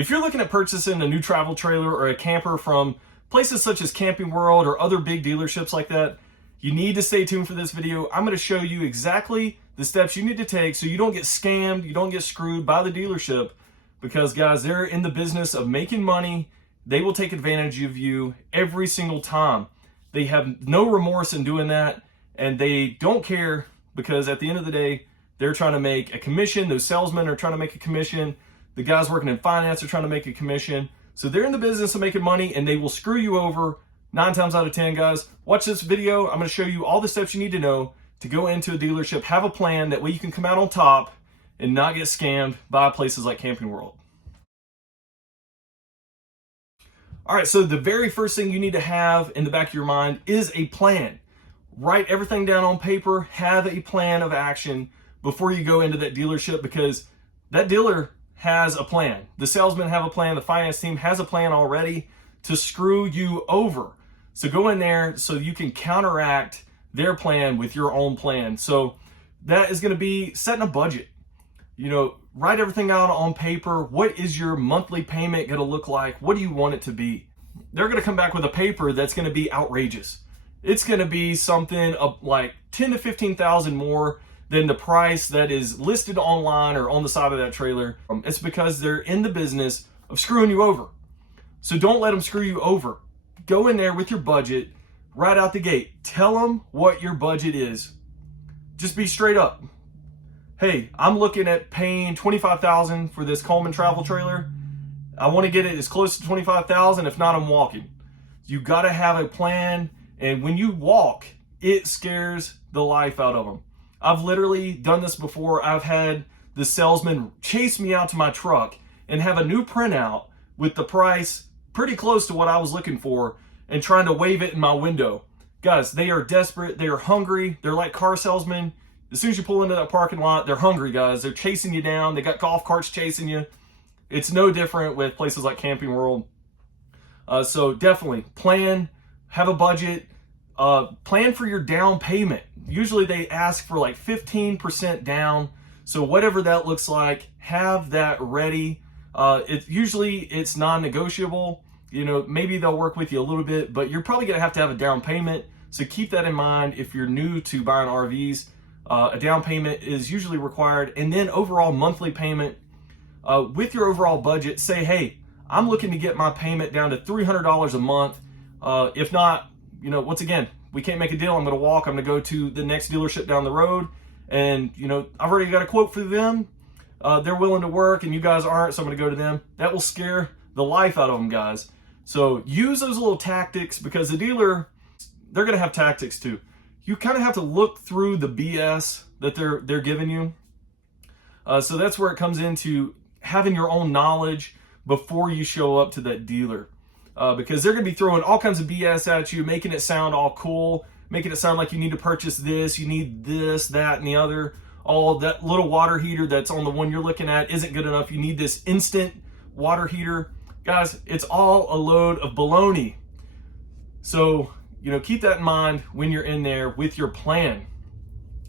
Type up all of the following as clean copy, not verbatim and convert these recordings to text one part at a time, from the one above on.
If you're looking at purchasing a new travel trailer or a camper from places such as Camping World or other big dealerships like that, you need to stay tuned for this video. I'm going to show you exactly the steps you need to take so you don't get scammed, you don't get screwed by the dealership, because guys, they're in the business of making money. They will take advantage of you every single time. They have no remorse in doing that, and they don't care, because at the end of the day, they're trying to make a commission. Those salesmen are trying to make a commission. The guys working in finance are trying to make a commission. So they're in the business of making money, and they will screw you over 9 times out of 10, guys. Watch this video. I'm going to show you all the steps you need to know to go into a dealership, have a plan. That way you can come out on top and not get scammed by places like Camping World. All right, so the very first thing you need to have in the back of your mind is a plan. Write everything down on paper, have a plan of action before you go into that dealership, because that dealer has a plan. The salesmen have a plan, the finance team has a plan already to screw you over. So go in there so you can counteract their plan with your own plan. So that is going to be setting a budget. Write everything out on paper. What is your monthly payment going to look like? What do you want it to be? They're going to come back with a paper that's going to be outrageous. It's going to be something like 10 to 15,000 more than the price that is listed online or on the side of that trailer. It's because they're in the business of screwing you over. So don't let them screw you over. Go in there with your budget right out the gate. Tell them what your budget is. Just be straight up. Hey, I'm looking at paying $25,000 for this Coleman travel trailer. I want to get it as close to $25,000. If not, I'm walking. You got to have a plan. And when you walk, it scares the life out of them. I've literally done this before. I've had the salesman chase me out to my truck and have a new printout with the price pretty close to what I was looking for and trying to wave it in my window. Guys, they are desperate. They are hungry. They're like car salesmen. As soon as you pull into that parking lot, they're hungry, guys. They're chasing you down. They got golf carts chasing you. It's no different with places like Camping World. So definitely plan, have a budget, plan for your down payment. Usually they ask for like 15% down. So whatever that looks like, have that ready. It's non-negotiable. Maybe they'll work with you a little bit, but you're probably gonna have to have a down payment. So keep that in mind if you're new to buying RVs. A down payment is usually required, and then overall monthly payment. With your overall budget, say, hey, I'm looking to get my payment down to $300 a month. If not, once again, we can't make a deal. I'm going to walk. I'm going to go to the next dealership down the road, and I've already got a quote for them. They're willing to work, and you guys aren't, so I'm going to go to them. That will scare the life out of them, guys. So use those little tactics, because the dealer, they're going to have tactics too. You kind of have to look through the BS that they're giving you. So that's where it comes into having your own knowledge before you show up to that dealer. Because they're going to be throwing all kinds of BS at you, making it sound all cool, making it sound like you need to purchase this, you need this, that, and the other. All that little water heater that's on the one you're looking at isn't good enough. You need this instant water heater. Guys, it's all a load of baloney. So, keep that in mind when you're in there with your plan.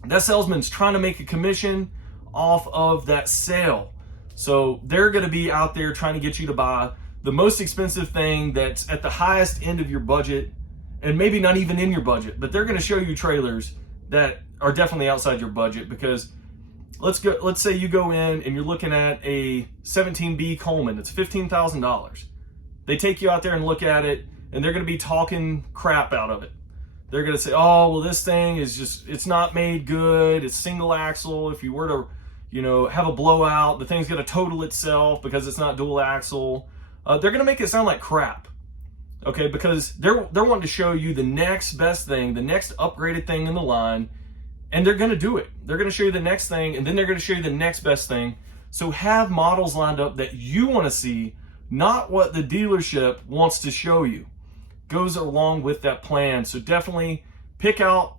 That salesman's trying to make a commission off of that sale. So they're going to be out there trying to get you to buy the most expensive thing that's at the highest end of your budget, and maybe not even in your budget, but they're going to show you trailers that are definitely outside your budget. Because let's say you go in and you're looking at a 17B Coleman. It's $15,000. They take you out there and look at it, and they're going to be talking crap out of it. They're going to say, oh, well, this thing is it's not made good. It's single axle. If you were to have a blowout, the thing's going to total itself because it's not dual axle. They're going to make it sound like crap, okay? Because they're wanting to show you the next best thing, the next upgraded thing in the line, and they're going to do it. They're going to show you the next thing, and then they're going to show you the next best thing. So have models lined up that you want to see, not what the dealership wants to show you. Goes along with that plan. So definitely pick out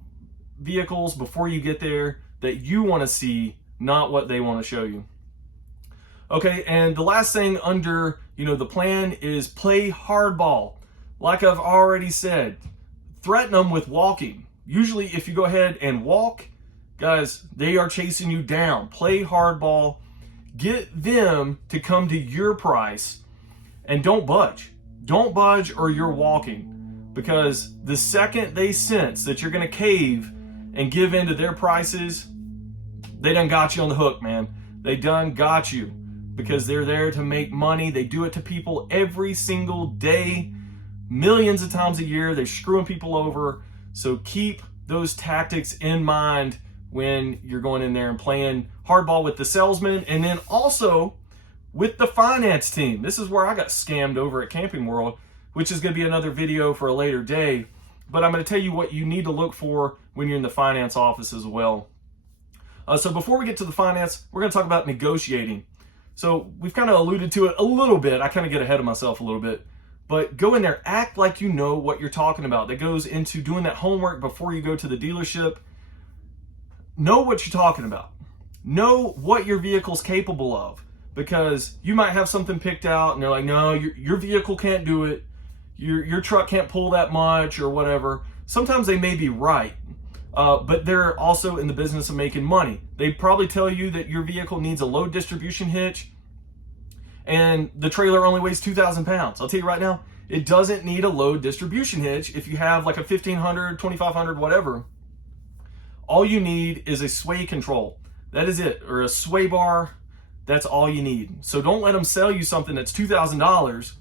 vehicles before you get there that you want to see, not what they want to show you. Okay, and the last thing under the plan is play hardball. Like I've already said, threaten them with walking. Usually if you go ahead and walk, guys, they are chasing you down. Play hardball. Get them to come to your price, and don't budge. Don't budge or you're walking, because the second they sense that you're going to cave and give in to their prices, they done got you on the hook, man. They done got you, because they're there to make money. They do it to people every single day, millions of times a year. They're screwing people over. So keep those tactics in mind when you're going in there and playing hardball with the salesman, and then also with the finance team. This is where I got scammed over at Camping World, which is going to be another video for a later day. But I'm going to tell you what you need to look for when you're in the finance office as well. So before we get to the finance, we're going to talk about negotiating. So we've kind of alluded to it a little bit. I kind of get ahead of myself a little bit. But go in there, act like you know what you're talking about. That goes into doing that homework before you go to the dealership. Know what you're talking about. Know what your vehicle's capable of. Because you might have something picked out and they're like, no, your vehicle can't do it. Your truck can't pull that much or whatever. Sometimes they may be right, but they're also in the business of making money. They probably tell you that your vehicle needs a low distribution hitch and the trailer only weighs 2,000 pounds. I'll tell you right now, it doesn't need a low distribution hitch. If you have like a 1,500, 2,500, whatever, all you need is a sway control. That is it, or a sway bar. That's all you need. So don't let them sell you something that's $2,000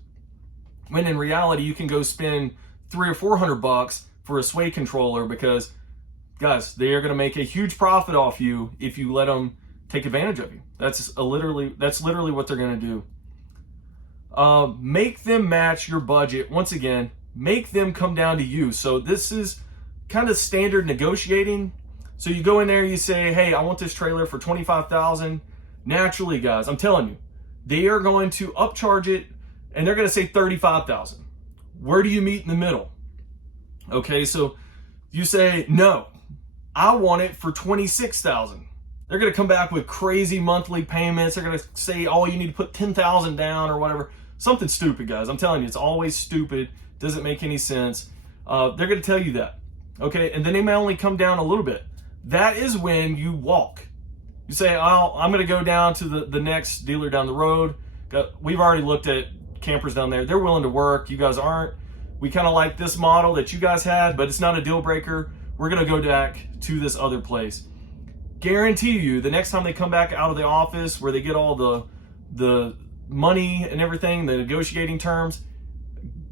when in reality you can go spend $300 or $400 for a sway controller, because guys, they are going to make a huge profit off you if you let them take advantage of you. That's literally what they're going to do. Make them match your budget. Once again, make them come down to you. So this is kind of standard negotiating. So you go in there, you say, hey, I want this trailer for $25,000. Naturally, guys, I'm telling you, they are going to upcharge it and they're going to say $35,000. Where do you meet in the middle? Okay, so you say, no, I want it for $26,000. They're going to come back with crazy monthly payments. They're going to say, oh, you need to put $10,000 down or whatever. Something stupid, guys. I'm telling you, it's always stupid. Doesn't make any sense. They're going to tell you that. Okay, and then they may only come down a little bit. That is when you walk. You say, oh, I'm going to go down to the next dealer down the road. We've already looked at campers down there. They're willing to work. You guys aren't. We kind of like this model that you guys had, but it's not a deal breaker. We're going to go back to this other place. Guarantee you, the next time they come back out of the office where they get all the money and everything, the negotiating terms,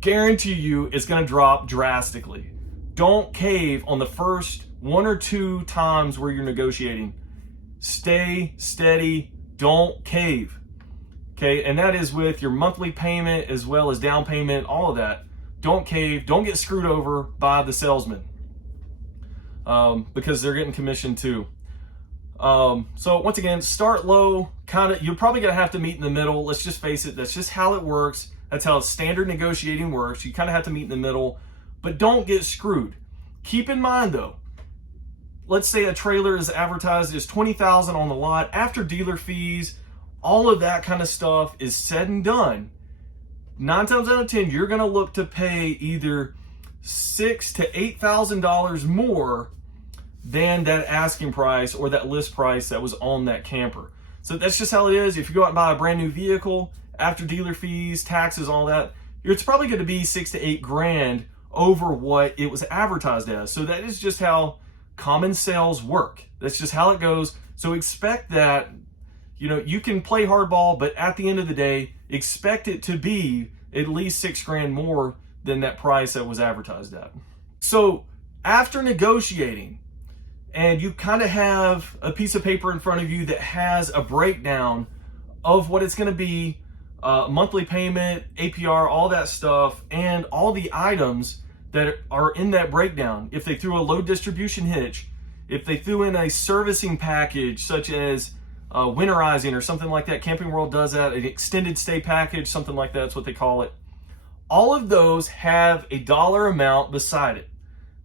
guarantee you it's going to drop drastically. Don't cave on the first 1 or 2 times where you're negotiating. Stay steady. Don't cave. Okay, and that is with your monthly payment as well as down payment, all of that. Don't cave. Don't get screwed over by the salesman, because they're getting commission too. So once again, start low. You're probably gonna have to meet in the middle. Let's just face it. That's just how it works. That's how standard negotiating works. You kind of have to meet in the middle, but don't get screwed. Keep in mind though, let's say a trailer is advertised as $20,000 on the lot. After dealer fees, all of that kind of stuff is said and done, 9 times out of 10, you're going to look to pay either $6,000 to $8,000 more than that asking price or that list price that was on that camper. So that's just how it is. If you go out and buy a brand new vehicle, after dealer fees, taxes, all that, it's probably going to be $6,000 to $8,000 over what it was advertised as. So that is just how common sales work. That's just how it goes. So expect that, you can play hardball, but at the end of the day, expect it to be at least $6,000 more than that price that was advertised at. So after negotiating, and you kind of have a piece of paper in front of you that has a breakdown of what it's going to be, monthly payment, APR, all that stuff, and all the items that are in that breakdown. If they threw a low distribution hitch, if they threw in a servicing package such as winterizing or something like that, Camping World does that, an extended stay package, something like that's what they call it. All of those have a dollar amount beside it.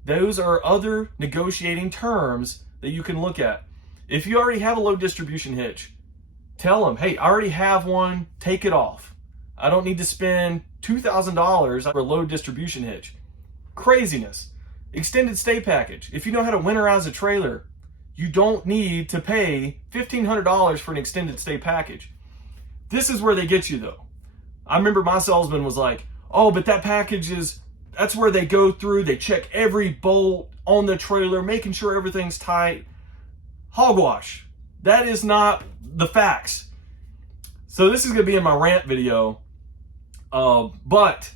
Those are other negotiating terms that you can look at. If you already have a low distribution hitch, tell them, hey, I already have one, take it off. I don't need to spend $2,000 for a low distribution hitch. Craziness. Extended stay package. If you know how to winterize a trailer, you don't need to pay $1,500 for an extended stay package. This is where they get you though. I remember my salesman was like, oh, but that package that's where they go through, they check every bolt on the trailer, making sure everything's tight. Hogwash. That is not the facts. So this is going to be in my rant video. But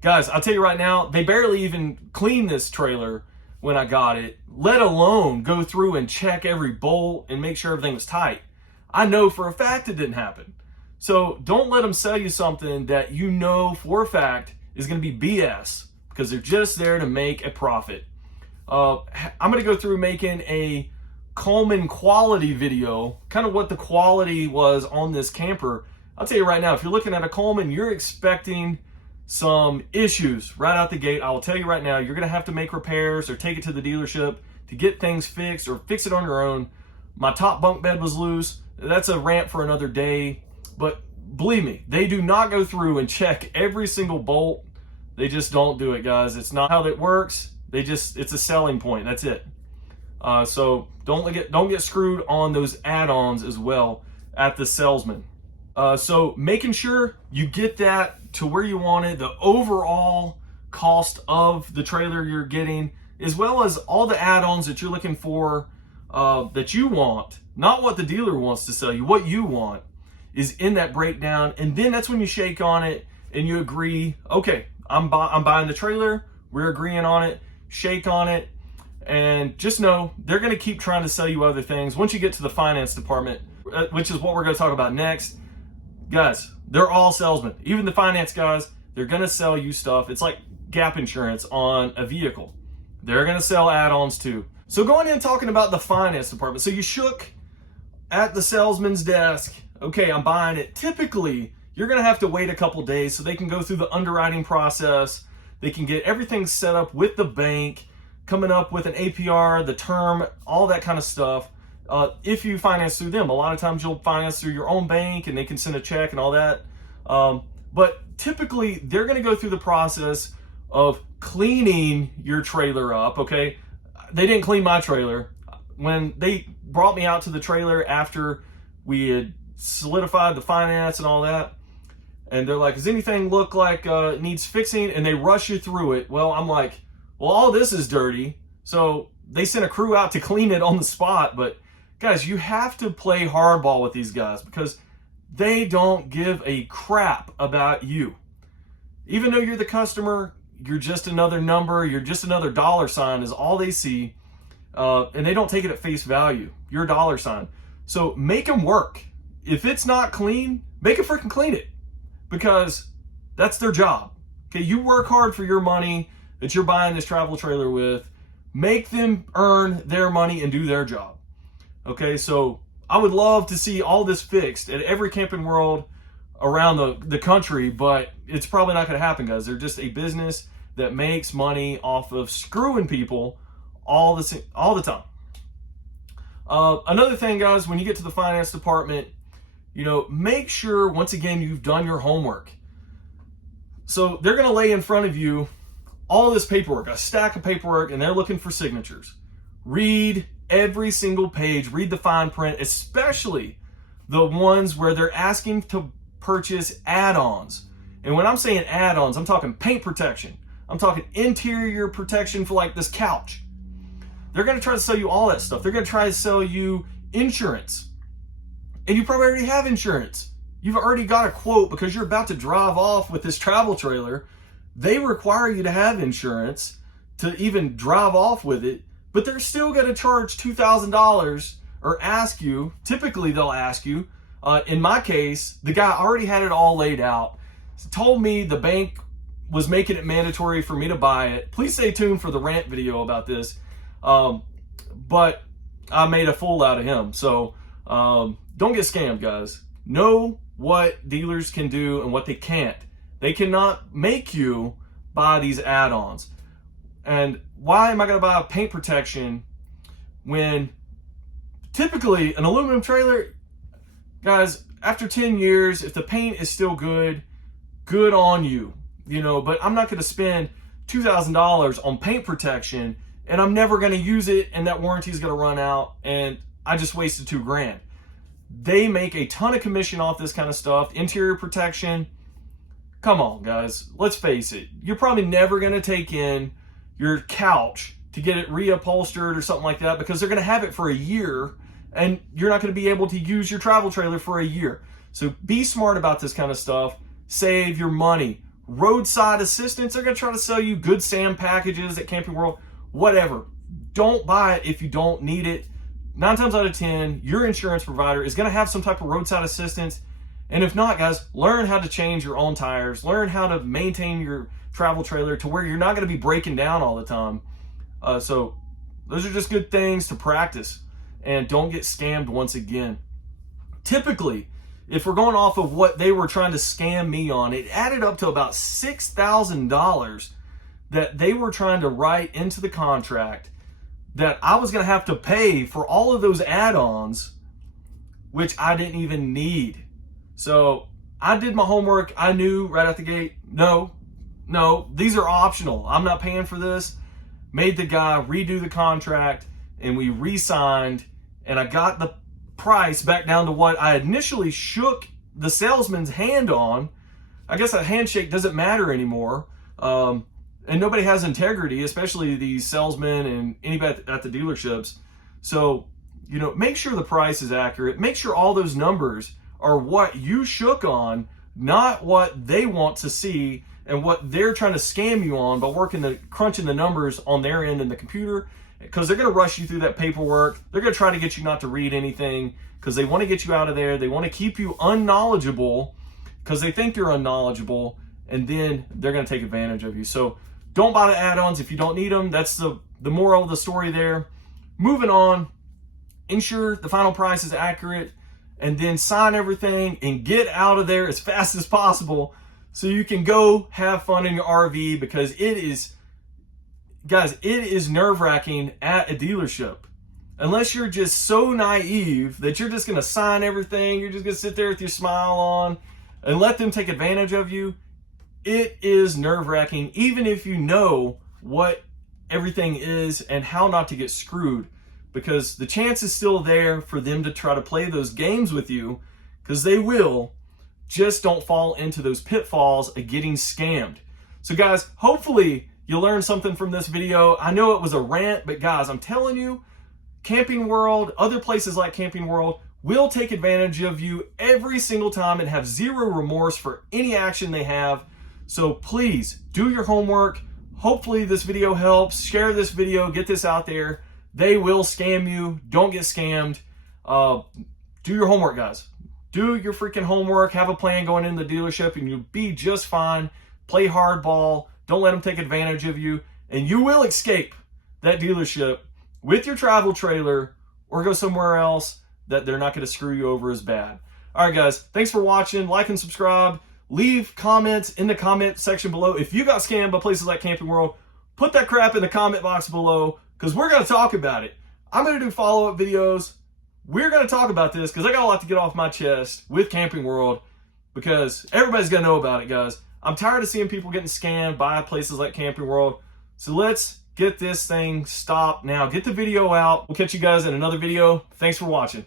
guys, I'll tell you right now, they barely even cleaned this trailer when I got it, let alone go through and check every bolt and make sure everything was tight. I know for a fact it didn't happen. So don't let them sell you something that you know for a fact is going to be BS, because they're just there to make a profit. I'm going to go through making a Coleman quality video, kind of what the quality was on this camper. I'll tell you right now, if you're looking at a Coleman, you're expecting some issues right out the gate. I will tell you right now, you're going to have to make repairs or take it to the dealership to get things fixed or fix it on your own. My top bunk bed was loose. That's a rant for another day. But believe me, they do not go through and check every single bolt. They just don't do it, guys. It's not how that works. It's a selling point. That's it. So don't get screwed on those add-ons as well at the salesman. So making sure you get that to where you want it, the overall cost of the trailer you're getting, as well as all the add-ons that you're looking for, that you want, not what the dealer wants to sell you, what you want is in that breakdown. And then that's when you shake on it and you agree, okay, I'm buying the trailer, we're agreeing on it, shake on it, and just know they're going to keep trying to sell you other things. Once you get to the finance department, which is what we're going to talk about next, guys, they're all salesmen. Even the finance guys, they're going to sell you stuff. It's like gap insurance on a vehicle. They're going to sell add-ons too. So going in and talking about the finance department. So you shook at the salesman's desk. Okay, I'm buying it. Typically, you're going to have to wait a couple days so they can go through the underwriting process. They can get everything set up with the bank, coming up with an APR, the term, all that kind of stuff. If you finance through them, a lot of times you'll finance through your own bank and they can send a check and all that. But typically, they're going to go through the process of cleaning your trailer up, okay? They didn't clean my trailer. When they brought me out to the trailer after we had solidified the finance and all that, and they're like, does anything look like it needs fixing? And they rush you through it. Well, I'm like, well, all this is dirty. So they sent a crew out to clean it on the spot. But guys, you have to play hardball with these guys because they don't give a crap about you. Even though you're the customer, you're just another number, you're just another dollar sign is all they see. And they don't take it at face value. You're a dollar sign. So make them work. If it's not clean, make it freaking clean it, because that's their job. Okay, you work hard for your money that you're buying this travel trailer with. Make them earn their money and do their job. Okay, so I would love to see all this fixed at every Camping World around the country, but it's probably not going to happen, guys. They're just a business that makes money off of screwing people all the time. Another thing, guys, when you get to the finance department, make sure, once again, you've done your homework. So they're going to lay in front of you all this paperwork, a stack of paperwork, and they're looking for signatures. Read every single page, read the fine print, especially the ones where they're asking to purchase add-ons. And when I'm saying add-ons, I'm talking paint protection. I'm talking interior protection for like this couch. They're going to try to sell you all that stuff. They're going to try to sell you insurance. And you probably already have insurance. You've already got a quote because you're about to drive off with this travel trailer. They require you to have insurance to even drive off with it, but they're still going to charge $2,000 or ask you. Typically, they'll ask you. In my case, the guy already had it all laid out, told me the bank was making it mandatory for me to buy it. Please stay tuned for the rant video about this. But I made a fool out of him. So don't get scammed, guys. Know what dealers can do and what they can't. They cannot make you buy these add-ons. And why am I going to buy paint protection when typically an aluminum trailer, guys, after 10 years, if the paint is still good on you, but I'm not going to spend $2,000 on paint protection and I'm never going to use it and that warranty is going to run out and I just wasted $2,000. They make a ton of commission off this kind of stuff. Interior protection. Come on, guys. Let's face it. You're probably never going to take in your couch to get it reupholstered or something like that because they're going to have it for a year and you're not going to be able to use your travel trailer for a year. So be smart about this kind of stuff. Save your money. Roadside assistance, they're going to try to sell you Good Sam packages at Camping World, whatever. Don't buy it if you don't need it. 9 times out of 10, your insurance provider is going to have some type of roadside assistance. And if not, guys, learn how to change your own tires. Learn how to maintain your travel trailer to where you're not going to be breaking down all the time. So those are just good things to practice. And don't get scammed once again. Typically, if we're going off of what they were trying to scam me on, it added up to about $6,000 that they were trying to write into the contract that I was going to have to pay for all of those add-ons, which I didn't even need. So I did my homework. I knew right out the gate, no, these are optional. I'm not paying for this. Made the guy redo the contract and we re-signed, and I got the price back down to what I initially shook the salesman's hand on. I guess that handshake doesn't matter anymore. And nobody has integrity, especially these salesmen and anybody at the dealerships. So, make sure the price is accurate. Make sure all those numbers are what you shook on, not what they want to see and what they're trying to scam you on by crunching the numbers on their end in the computer, because they're going to rush you through that paperwork. They're going to try to get you not to read anything because they want to get you out of there. They want to keep you unknowledgeable because they think you're unknowledgeable, and then they're going to take advantage of you. So don't buy the add-ons if you don't need them. That's the moral of the story there. Moving on, ensure the final price is accurate, and then sign everything and get out of there as fast as possible so you can go have fun in your RV, because it is nerve-wracking at a dealership. Unless you're just so naive that you're just going to sign everything, you're just going to sit there with your smile on and let them take advantage of you. It is nerve-wracking, even if you know what everything is and how not to get screwed, because the chance is still there for them to try to play those games with you, because they will. Just don't fall into those pitfalls of getting scammed. So guys, hopefully you learned something from this video. I know it was a rant, but guys, I'm telling you, Camping World, other places like Camping World, will take advantage of you every single time and have zero remorse for any action they have. So please do your homework. Hopefully this video helps. Share this video, get this out there. They will scam you. Don't get scammed. Do your homework, guys. Do your freaking homework. Have a plan going in the dealership and you'll be just fine. Play hardball. Don't let them take advantage of you. And you will escape that dealership with your travel trailer or go somewhere else that they're not going to screw you over as bad. All right, guys. Thanks for watching. Like and subscribe. Leave comments in the comment section below. If you got scammed by places like Camping World, put that crap in the comment box below, because we're going to talk about it. I'm going to do follow-up videos. We're going to talk about this because I got a lot to get off my chest with Camping World, because everybody's going to know about it, guys. I'm tired of seeing people getting scammed by places like Camping World. So let's get this thing stopped now. Get the video out. We'll catch you guys in another video. Thanks for watching.